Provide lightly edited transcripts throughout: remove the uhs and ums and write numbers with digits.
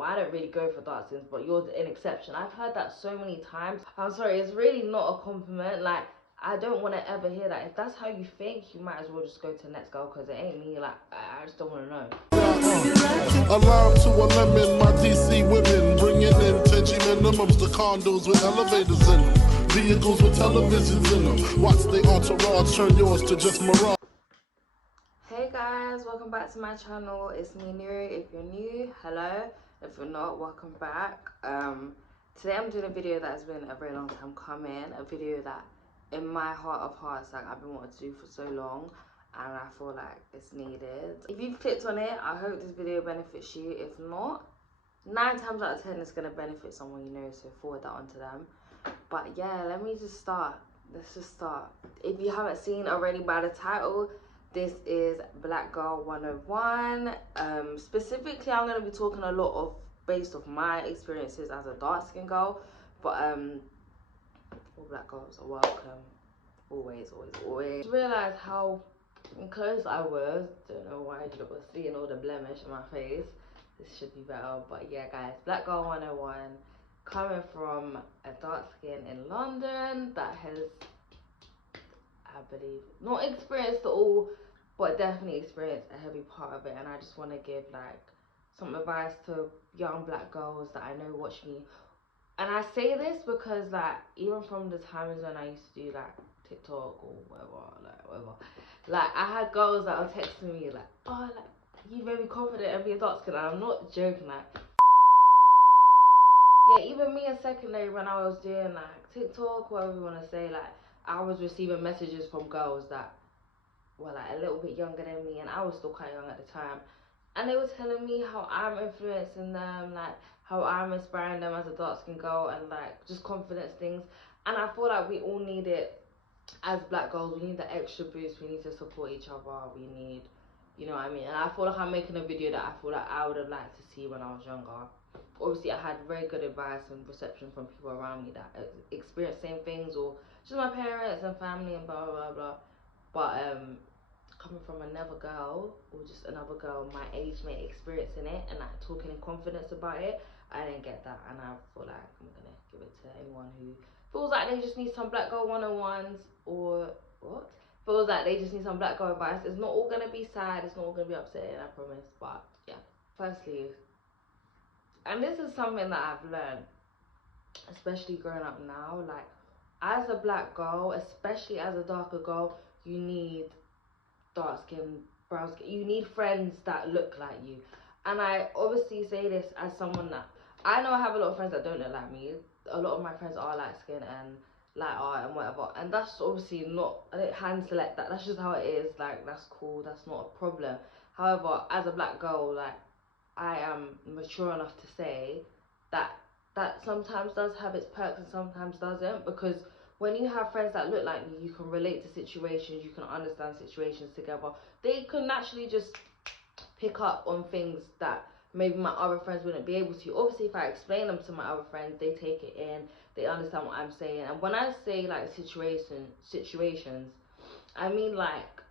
I don't really go for dark skins, but you're an exception. I've heard that so many times. I'm sorry, it's really not a compliment. Like, I don't want to ever hear that. If that's how you think, you might as well just go to the next girl, because it ain't me. Like, I just don't want to know. A lime to a lemon, my DC women bringing in 10G minimums to condos with elevators in them, vehicles with televisions in them. Watch the entourage turn yours to just mirage. Hey guys, welcome back to my channel. It's me, Nuru. If you're new, hello. If you're not, welcome back. Today I'm doing a video that has been a very long time coming. A video that, in my heart of hearts, like I've been wanting to do for so long, and I feel like it's needed. If you've clicked on it, I hope this video benefits you. If not, 9 times out of 10 it's gonna benefit someone you know, so forward that onto them. But yeah, let me just start. Let's just start. If you haven't seen already by the title, this is Black Girl 101. Specifically, I'm going to be talking a lot of based off my experiences as a dark skin girl. But all black girls are welcome. Always, always, always. I realised how close I was. Don't know why you were seeing all the blemish on my face. This should be better. But yeah, guys, Black Girl 101. Coming from a dark skin in London that has, I believe, not experienced it all, but definitely experienced a heavy part of it. And I just want to give like some advice to young black girls that I know watch me. And I say this because like even from the times when I used to do like TikTok or whatever, like I had girls that were texting me like, oh, like you made me confident and be a dark skin. And I'm not joking, like yeah, even me in secondary when I was doing like TikTok, whatever you want to say, like I was receiving messages from girls that were like a little bit younger than me, and I was still quite young at the time, and they were telling me how I'm influencing them, like how I'm inspiring them as a dark skinned girl, and like just confidence things. And I feel like we all need it as black girls. We need the extra boost. We need to support each other. We need, you know what I mean? And I feel like I'm making a video that I feel like I would have liked to see when I was younger. Obviously, I had very good advice and reception from people around me that experienced same things, or just my parents and family and blah blah blah. But coming from another girl, or just another girl my age mate experiencing it and like talking in confidence about it, I didn't get that. And I feel like I'm gonna give it to anyone who feels like they just need some black girl 101s, or what? Feels like they just need some black girl advice. It's not all gonna be sad, it's not all gonna be upsetting, I promise. But yeah, firstly, and this is something that I've learned, especially growing up now, like as a black girl, especially as a darker girl, you need dark skin, brown skin, you need friends that look like you. And I obviously say this as someone that, I know I have a lot of friends that don't look like me. A lot of my friends are light skin and light art and whatever, and that's obviously not, I don't hand select that, that's just how it is. Like that's cool, that's not a problem. However, as a black girl, like I am mature enough to say that that sometimes does have its perks and sometimes doesn't, because when you have friends that look like you can relate to situations, you can understand situations together. They can naturally just pick up on things that maybe my other friends wouldn't be able to. Obviously, if I explain them to my other friends, they take it in, they understand what I'm saying. And when I say like situations, I mean like,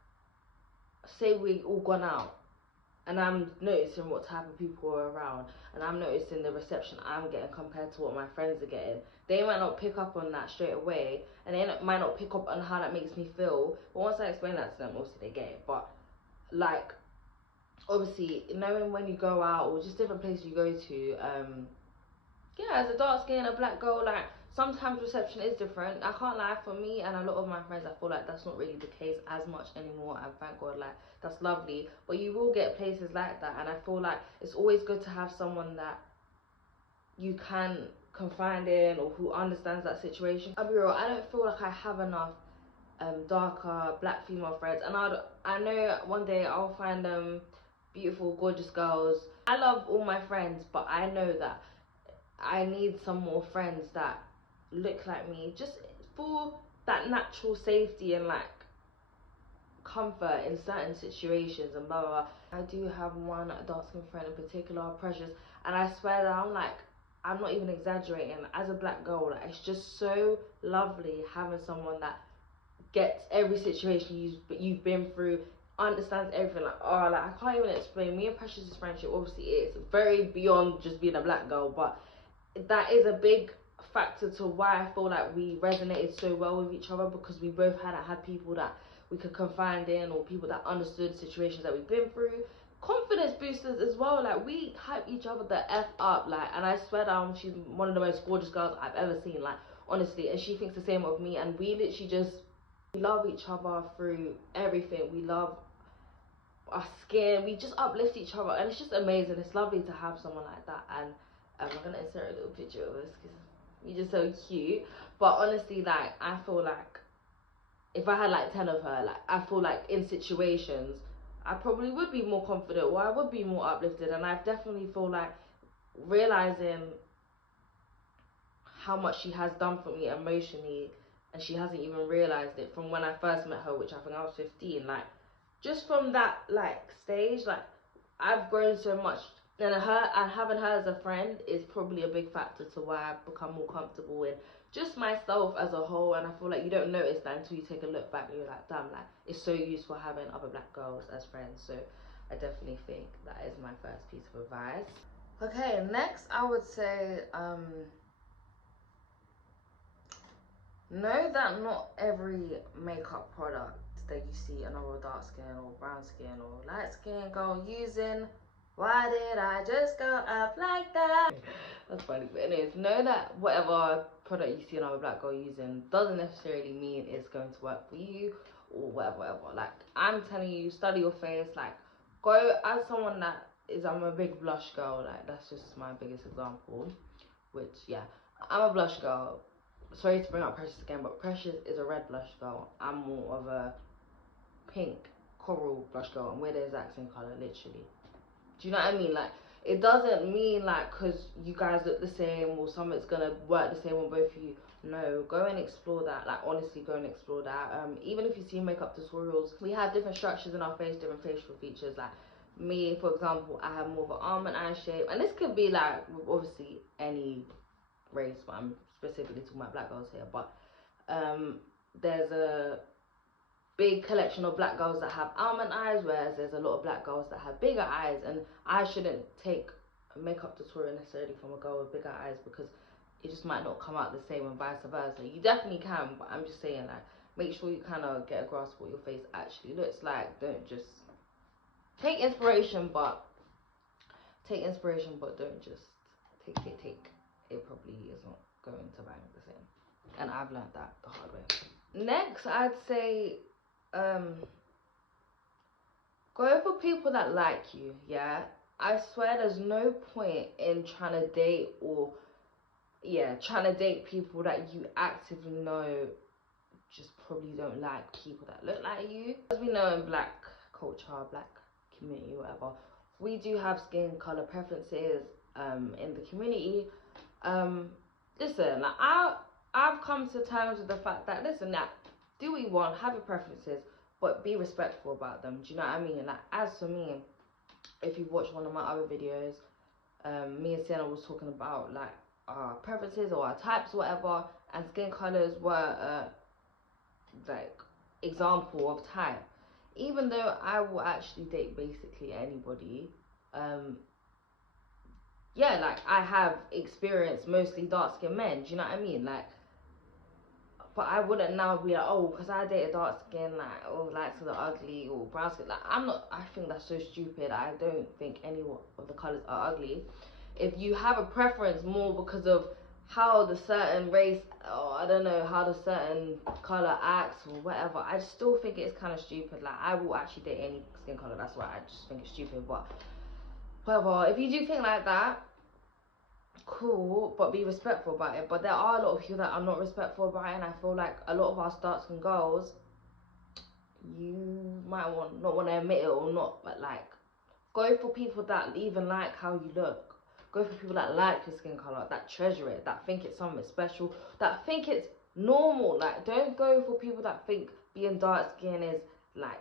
say we all gone out, and I'm noticing what type of people are around, and I'm noticing the reception I'm getting compared to what my friends are getting. They might not pick up on that straight away, and they might not pick up on how that makes me feel, but once I explain that to them, obviously they get it. But like, obviously knowing when you go out or just different places you go to, yeah, as a dark skin, a black girl, like sometimes reception is different. I can't lie, for me and a lot of my friends, I feel like that's not really the case as much anymore, and thank God, like that's lovely. But you will get places like that, and I feel like it's always good to have someone that you can confide in or who understands that situation. I'll be real, I don't feel like I have enough darker black female friends, and I know one day I'll find them beautiful, gorgeous girls. I love all my friends, but I know that I need some more friends that look like me, just for that natural safety and like comfort in certain situations and blah blah blah. I do have one dark skin friend in particular, Precious, and I swear that I'm not even exaggerating. As a black girl, like, it's just so lovely having someone that gets every situation you've been through, understands everything. Like, oh, like I can't even explain. Me and Precious's friendship obviously is very beyond just being a black girl, but that is a big factor to why I feel like we resonated so well with each other, because we both had people that we could confide in, or people that understood situations that we've been through. Confidence boosters as well. Like, we hype each other the F up. Like, and I swear down, she's one of the most gorgeous girls I've ever seen. Like, honestly, and she thinks the same of me. And we literally just, we love each other through everything. We love our skin. We just uplift each other, and it's just amazing. It's lovely to have someone like that. And I'm gonna insert a little picture of us because you're just so cute. But honestly, like, I feel like if I had like 10 of her, like, I feel like in situations I probably would be more confident, or I would be more uplifted. And I definitely feel like realizing how much she has done for me emotionally, and she hasn't even realized it from when I first met her, which I think I was 15. Like, just from that like stage, like, I've grown so much. And having her as a friend is probably a big factor to why I've become more comfortable in just myself as a whole. And I feel like you don't notice that until you take a look back and you're like, damn, like, it's so useful having other black girls as friends. So I definitely think that is my first piece of advice. Okay, next I would say, know that not every makeup product that you see another dark skin or brown skin or light skin girl using, why did I just go up like that? That's funny. But anyways, know that whatever product you see another black girl using doesn't necessarily mean it's going to work for you, or whatever. Like, I'm telling you, study your face. Like, go as someone that is, I'm a big blush girl. Like, that's just my biggest example. Which, yeah, I'm a blush girl. Sorry to bring up Precious again, but Precious is a red blush girl. I'm more of a pink coral blush girl, and we're the exact same color, literally. Do you know what I mean? Like, it doesn't mean like because you guys look the same or something's gonna work the same on both of you. No, go and explore that. Like, honestly, go and explore that. Even if you see makeup tutorials, we have different structures in our face, different facial features. Like, me, for example, I have more of an almond eye shape, and this could be like obviously any race, but I'm specifically talking about black girls here. But there's a big collection of black girls that have almond eyes, whereas there's a lot of black girls that have bigger eyes. And I shouldn't take a makeup tutorial necessarily from a girl with bigger eyes, because it just might not come out the same, and vice versa. You definitely can, but I'm just saying, like, make sure you kind of get a grasp of what your face actually looks like. Don't just take inspiration, but don't just take. It probably is not going to bang the same, and I've learned that the hard way. Next, I'd say go for people that like you. Yeah, I swear there's no point in trying to date people that you actively know just probably don't like people that look like you. As we know, in black culture, black community, whatever, we do have skin color preferences in the community. Listen, like, I've come to terms with the fact that, listen, that do what you want, have your preferences, but be respectful about them. Do you know what I mean? Like, as for me, if you've watched one of my other videos, me and Sienna was talking about like our preferences or our types, whatever, and skin colors were like example of type. Even though I will actually date basically anybody, yeah, like, I have experienced mostly dark skinned men. Do you know what I mean? Like, but I wouldn't now be like, oh, because I date a dark skin, like, oh, light skin are ugly, or brown skin. Like, I think that's so stupid. I don't think any of the colours are ugly. If you have a preference more because of how the certain race, or I don't know, how the certain colour acts or whatever, I still think it's kind of stupid. Like, I will actually date any skin colour. That's why I just think it's stupid. But whatever, if you do think like that, cool, but be respectful about it. But there are a lot of people that are not respectful about it, and I feel like a lot of our dark skin girls, you might not want to admit it or not, but like, go for people that even like how you look. Go for people that like your skin color, that treasure it, that think it's something special, that think it's normal. Like, don't go for people that think being dark skin is like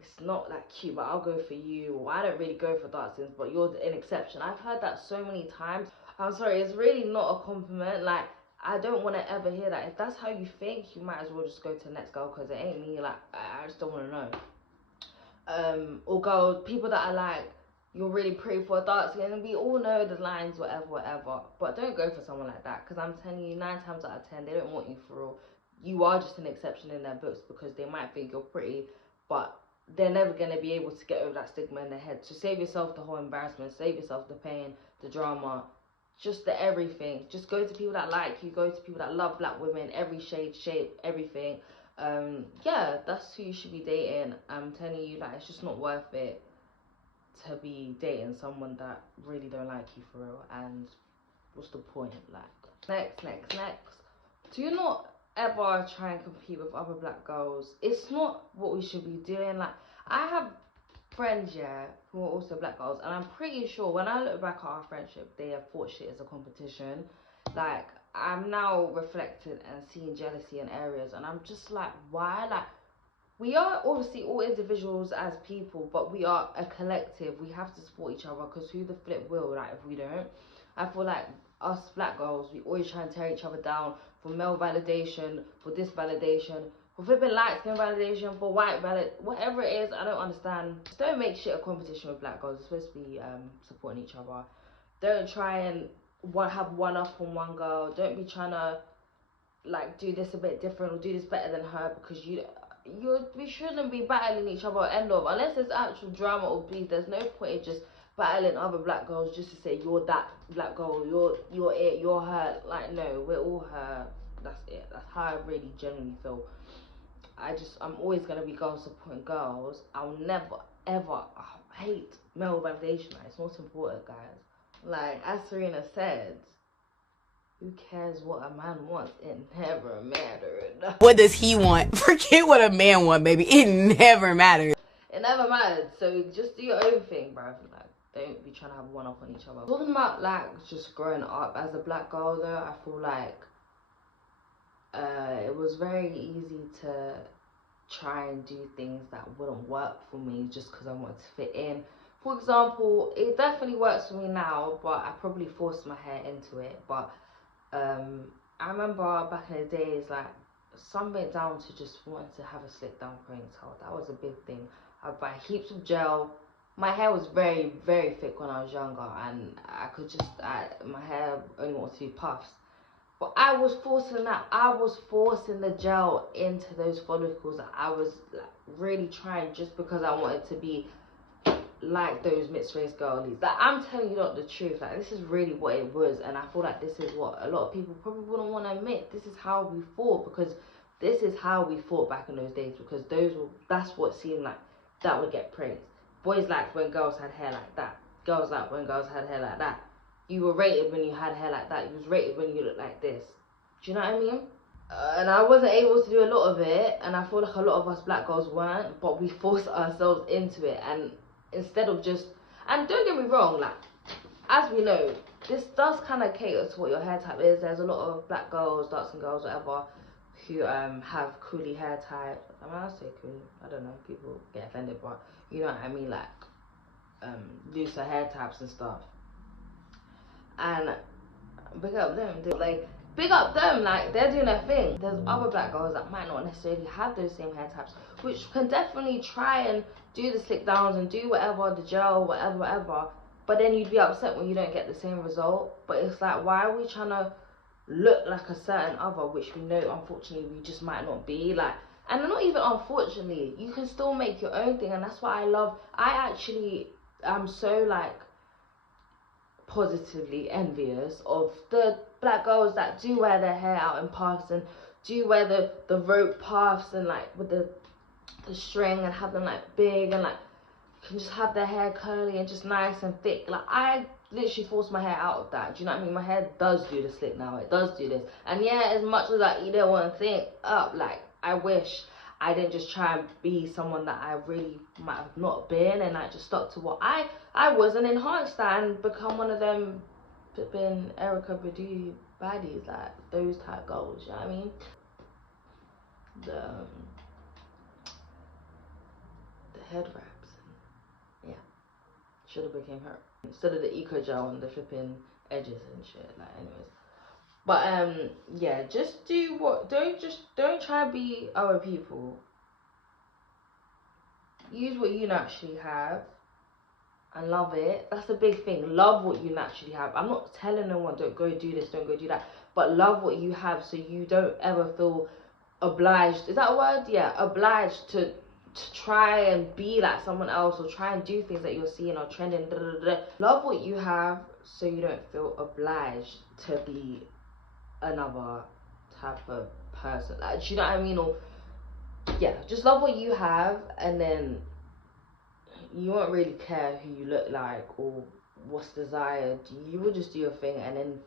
it's not like cute, but I'll go for you, or I don't really go for dark skins, but you're an exception. I've heard that so many times. I'm sorry, it's really not a compliment. Like, I don't want to ever hear that. If that's how you think, you might as well just go to the next girl, because it ain't me. Like, I just don't want to know. or girls, people that are like, you're really pretty for a dance, and we all know the lines, whatever. But don't go for someone like that, because I'm telling you, 9 times out of 10, they don't want you for real. You are just an exception in their books because they might think you're pretty, but they're never going to be able to get over that stigma in their head. So save yourself the whole embarrassment, save yourself the pain, the drama, just the everything. Just go to people that like you, go to people that love black women, every shade, shape, everything. Yeah, that's who you should be dating. I'm telling you, like, it's just not worth it to be dating someone that really don't like you for real. And what's the point? Like, next. Do not ever try and compete with other black girls. It's not what we should be doing. Like, I have friends, yeah, who are also black girls, and I'm pretty sure when I look back at our friendship, they have thought shit as a competition. Like, I'm now reflecting and seeing jealousy in areas, and I'm just like, why? Like, we are obviously all individuals as people, but we are a collective. We have to support each other, because who the flip will, like, if we don't? I feel like us black girls, we always try and tear each other down for male validation, for this validation, for flipping light skin validation, for white whatever it is. I don't understand. Just don't make shit a competition with black girls. It's supposed to be supporting each other. Don't try and have one up on one girl. Don't be trying to like do this a bit different or do this better than her, because we shouldn't be battling each other end of, unless there's actual drama or beef. There's no point in just battling other black girls just to say you're that black girl, you're it, you're her. Like, no, we're all her. That's it. That's how I really genuinely feel. I'm always gonna be girls supporting girls. I'll never ever hate male validation. Like, it's not important, guys. Like, as Serena said, who cares what a man wants? It never mattered. What does he want? Forget what a man wants, baby. It never matters. It never mattered. So just do your own thing, bruv. Like, don't be trying to have one up on each other. Talking about like just growing up as a black girl, though, I feel like it was very easy to try and do things that wouldn't work for me just because I wanted to fit in. For example, it definitely works for me now, but I probably forced my hair into it. But I remember back in the days, like, something down to just wanting to have a slick down ponytail. That was a big thing. I'd buy heaps of gel. My hair was very, very thick when I was younger, and I could just, my hair only wanted to be puffs. But I was forcing that. I was forcing the gel into those follicles. I was like, really trying, just because I wanted to be like those mixed race girlies. Like, I'm telling you not the truth. Like, this is really what it was, and I feel like this is what a lot of people probably wouldn't want to admit. This is how we fought, because this is how we fought back in those days, because that's what seemed like that would get praised. Boys liked when girls had hair like that. Girls liked when girls had hair like that. You were rated when you had hair like that. You was rated when you looked like this. Do you know what I mean? And I wasn't able to do a lot of it, and I feel like a lot of us black girls weren't, but we forced ourselves into it. And instead of just, and don't get me wrong, like, as we know, this does kind of cater to what your hair type is. There's a lot of black girls, dark-skinned girls, whatever, who have curly hair type. I mean, I say curly, I don't know, people get offended, but you know what I mean, like looser hair types and stuff. And big up them, big up them, like, they're doing their thing. There's other black girls that might not necessarily have those same hair types, which can definitely try and do the slick downs and do whatever, the gel, whatever, but then you'd be upset when you don't get the same result. But it's like, why are we trying to look like a certain other, which we know unfortunately we just might not be? Like, and not even unfortunately, you can still make your own thing. And that's what I actually am so like positively envious of the black girls that do wear their hair out in puffs, and do wear the rope puffs, and like with the string, and have them like big, and like can just have their hair curly and just nice and thick. Like, I literally forced my hair out of that. Do you know what I mean? My hair does do the slick now. It does do this. And yeah, as much as I either want to think up, like, I wish I didn't just try and be someone that I really might have not been, and I just stuck to what I was, and enhanced that and become one of them flipping Erica Badu baddies, like those type girls. You know what I mean? The head wraps, yeah, should have became her instead of the eco gel and the flipping edges and shit. Like, anyways, but yeah, just do what, don't try to be other people. use what you naturally have and love it. That's a big thing. Love what you naturally have. I'm not telling no one don't go do this, don't go do that, but love what you have so you don't ever feel obliged. Is that a word? Yeah, obliged to try and be like someone else or try and do things that you're seeing or trending. Love what you have so you don't feel obliged to be another type of person. Like, do you know what I mean? Or yeah, just love what you have, and then you won't really care who you look like or what's desired. You will just do your thing, and then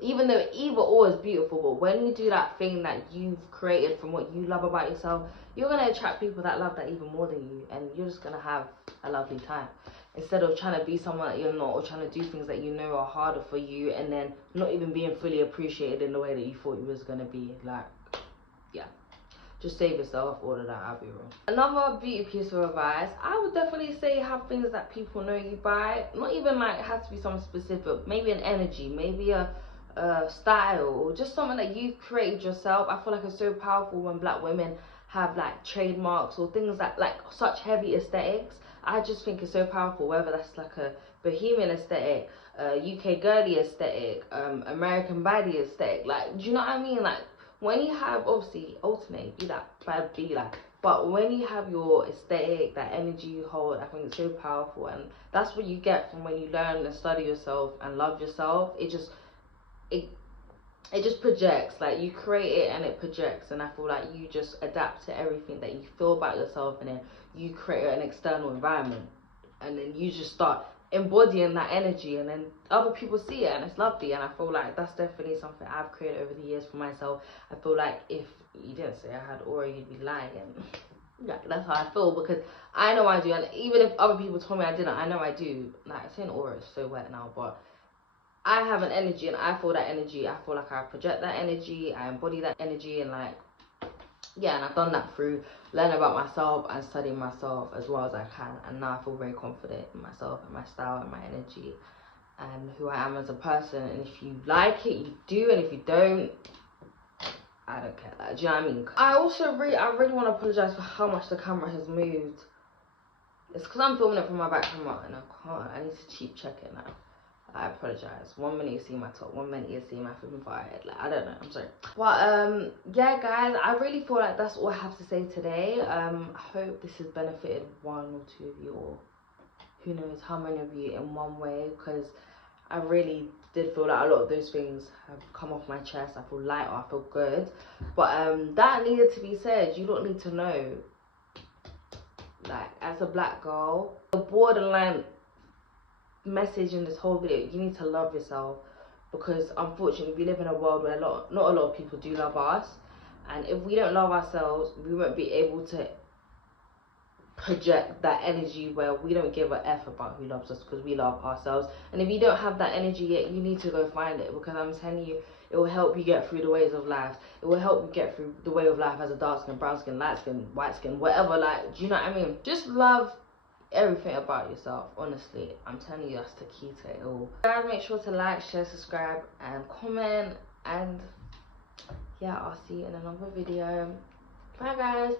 even though either or is beautiful, but when you do that thing that you've created from what you love about yourself, you're going to attract people that love that even more than you, and you're just going to have a lovely time. Instead of trying to be someone that you're not, or trying to do things that you know are harder for you, and then not even being fully appreciated in the way that you thought you was going to be. Like, yeah. Just save yourself all of that, I'll be wrong. Another beauty piece of advice, I would definitely say have things that people know you by. Not even like it has to be something specific. Maybe an energy, maybe a style, or just something that you've created yourself. I feel like it's so powerful when black women have like trademarks or things that like such heavy aesthetics. I just think it's so powerful, whether that's like a bohemian aesthetic, UK girly aesthetic, American baddie aesthetic. Like, do you know what I mean? Like, when you have, obviously, alternate, be that, be like, but when you have your aesthetic, that energy you hold, I think it's so powerful, and that's what you get from when you learn and study yourself and love yourself. It just projects. Like, you create it and it projects, and I feel like you just adapt to everything that you feel about yourself, and then you create an external environment, and then you just start embodying that energy, and then other people see it, and it's lovely. And I feel like that's definitely something I've created over the years for myself. I feel like if you didn't say I had aura, you'd be lying. Yeah, that's how I feel, because I know I do, and even if other people told me I didn't, I know I do. Like, saying aura is so wet now, but I have an energy, and I feel that energy. I feel like I project that energy, I embody that energy, and like, yeah, and I've done that through learning about myself and studying myself as well as I can, and now I feel very confident in myself and my style and my energy and who I am as a person. And if you like it, you do, and if you don't, I don't care. Like, do you know what I mean? I also really want to apologize for how much the camera has moved. It's because I'm filming it from my back camera, and I need to cheap check it now. I apologize. 1 minute you see my top, 1 minute you see my flipping forehead. Like, I don't know, I'm sorry. But yeah guys, I really feel like that's all I have to say today. I hope this has benefited one or two of you, or who knows how many of you in one way, because I really did feel like a lot of those things have come off my chest. I feel lighter, I feel good. But that needed to be said. You don't need to know, like, as a black girl, the borderline message in this whole video, you need to love yourself, because unfortunately we live in a world where not a lot of people do love us, and if we don't love ourselves, we won't be able to project that energy where we don't give a F about who loves us, because we love ourselves. And if you don't have that energy yet, you need to go find it, because I'm telling you, it will help you get through the ways of life. It will help you get through the way of life as a dark skin, brown skin, light skin, white skin, whatever. Like, do you know what I mean? Just love everything about yourself. Honestly, I'm telling you, that's the key to it all. Guys, make sure to like, share, subscribe and comment, and yeah, I'll see you in another video. Bye guys.